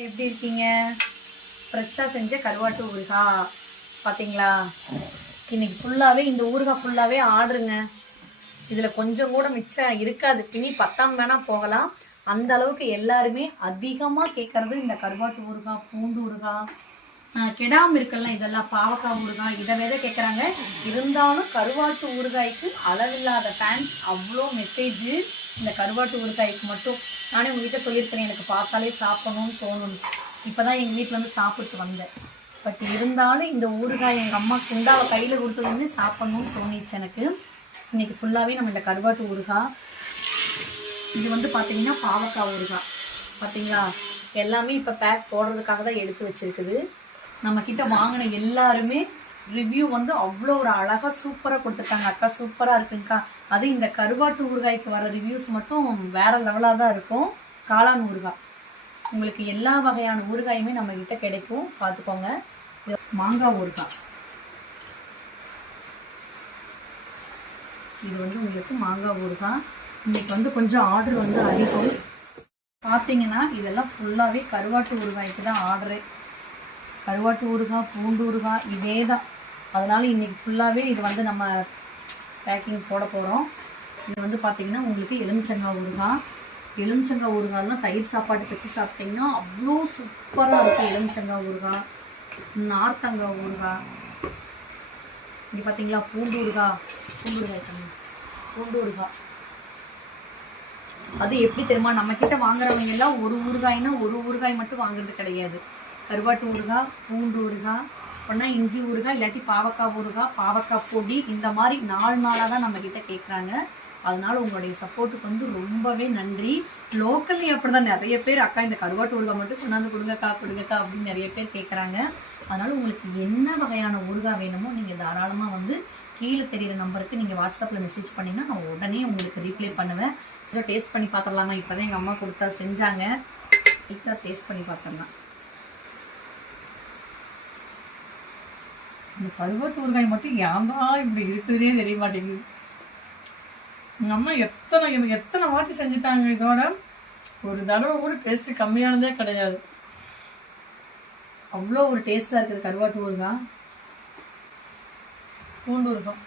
எப்படி இருக்கீங்க? ஃப்ரெஷ்ஷாக செஞ்ச கருவாட்டு ஊறுகாய் பார்த்தீங்களா? இன்னைக்கு ஃபுல்லாகவே இந்த ஊறுகாய் ஃபுல்லாகவே ஆர்டருங்க. இதில் கொஞ்சம் கூட மிச்சம் இருக்காது. இனி 10ஆம் வேணா போகலாம். அந்த அளவுக்கு எல்லாருமே அதிகமாக கேட்கறது இந்த கருவாட்டு ஊறுகாய், பூண்டு ஊறுகாய், கெடாமல் இருக்குல்ல, இதெல்லாம் பாவக்காய் ஊறுகாய், இதை வேற கேட்குறாங்க. இருந்தாலும் கருவாட்டு ஊறுகாய்க்கு அளவில்லாத ஃபேன்ஸ், அவ்வளோ மெசேஜ் இந்த கருவாட்டு ஊறுகாய்க்கு மட்டும். நானே உங்ககிட்ட சொல்லியிருக்கேன், எனக்கு பார்த்தாலே சாப்பிடணும்னு தோணும். இப்போ தான் எங்கள் வீட்டில் வந்து சாப்பிட்டு வந்தேன். பட் இருந்தாலும் இந்த ஊறுகாய் எங்கள் அம்மா குண்டாவை கையில் கொடுத்து வந்து சாப்பிட்ணும்னு தோணிச்சு எனக்கு. இன்றைக்கி ஃபுல்லாகவே நம்ம இந்த கருவாட்டு ஊறுகாய், இது வந்து பார்த்திங்கன்னா பாவக்காய் ஊறுகாய் பார்த்தீங்களா? எல்லாமே இப்போ பேக் போடுறதுக்காக தான் எடுத்து வச்சுருக்குது. நம்மக்கிட்ட வாங்கின எல்லாருமே ரிவ்யூ வந்து அவ்வளோ ஒரு அழகாக சூப்பராக கொடுத்துருக்காங்க. அக்கா சூப்பராக இருக்குங்கக்கா. அது இந்த கருவாட்டு ஊறுகாய்க்கு வர ரிவ்யூஸ் மட்டும் வேறு லெவலாக தான் இருக்கும். காளான் ஊறுகாய், உங்களுக்கு எல்லா வகையான ஊறுகாயுமே நம்மக்கிட்ட கிடைக்கும், பார்த்துக்கோங்க. மாங்காய் ஊறுகாய், இது வந்து உங்களுக்கு மாங்காய் ஊறுகாய். இன்னைக்கு வந்து கொஞ்சம் ஆர்டர் வந்து அதிகம் பார்த்தீங்கன்னா. இதெல்லாம் ஃபுல்லாகவே கருவாட்டு ஊறுகாய்க்கு தான் ஆர்டரே. கருவாட்டு ஊறுகாய், பூண்டு ஊறுகாய், இதே தான். அதனால இன்னைக்கு ஃபுல்லாகவே இது வந்து நம்ம பேக்கிங் போட போகிறோம். இது வந்து பார்த்திங்கன்னா உங்களுக்கு எலுமிச்சங்காய் ஊறுகாய். எலுமிச்சங்காய் ஊறுகாய்லாம் தயிர் சாப்பாட்டு வச்சு சாப்பிட்டிங்கன்னா அவ்வளோ சூப்பராக இருக்கும். எலுமிச்சங்காய் ஊறுகாய், நார்த்தங்காய் ஊறுகாய், இங்கே பார்த்தீங்களா பூண்டு ஊறுகாய். பூண்டு ஊறுகாய் அது எப்படி தெரியுமா? நம்மக்கிட்ட வாங்குறவங்க எல்லாம் ஒரு ஊறுகாய்னா ஒரு ஊறுகாய் மட்டும் வாங்குறது கிடையாது. கருவாட்டு ஊறுகாய், பூண்டு ஊறுகாய், ஒன்றா இஞ்சி ஊறுகாய், இல்லாட்டி பாவக்காய் ஊறுகாய், பாவக்காய் பொடி, இந்த மாதிரி 4 நாளாக தான் நம்மக்கிட்ட கேட்குறாங்க. அதனால உங்களுடைய சப்போர்ட்டுக்கு வந்து ரொம்பவே நன்றி. லோக்கல்லே அப்படி தான் நிறைய பேர் அக்கா இந்த கருவாட்டு ஊறுகாய் மட்டும் கொண்டாந்து கொடுங்கக்கா அப்படின்னு நிறைய பேர் கேட்குறாங்க. அதனால உங்களுக்கு என்ன வகையான ஊறுகாய் வேணுமோ நீங்கள் தாராளமாக வந்து கீழே தெரிகிற நம்பருக்கு நீங்கள் வாட்ஸ்அப்பில் மெசேஜ் பண்ணிங்கன்னா நான் உடனே உங்களுக்கு ரீப்ளை பண்ணுவேன். கொஞ்சம் டேஸ்ட் பண்ணி பார்த்துடலாமா? இப்போ தான் எங்கள் அம்மா கொடுத்தா செஞ்சாங்க. லைட்டாக டேஸ்ட் பண்ணி பார்த்துடலாம். இந்த கருவாட்டு ஊறுகாய் மட்டும் ஏன் தான் இப்படி இருக்குதுன்னே தெரிய மாட்டேங்குது. எங்கள் அம்மா எத்தனை வாட்டி செஞ்சுட்டாங்க. இதோட ஒரு தடவை கூட டேஸ்ட்டு கம்மியானதே கிடையாது. அவ்வளோ ஒரு டேஸ்ட்டாக இருக்குது கருவாட்டு ஊறுகாய். பூண்டு ஊறுகாய்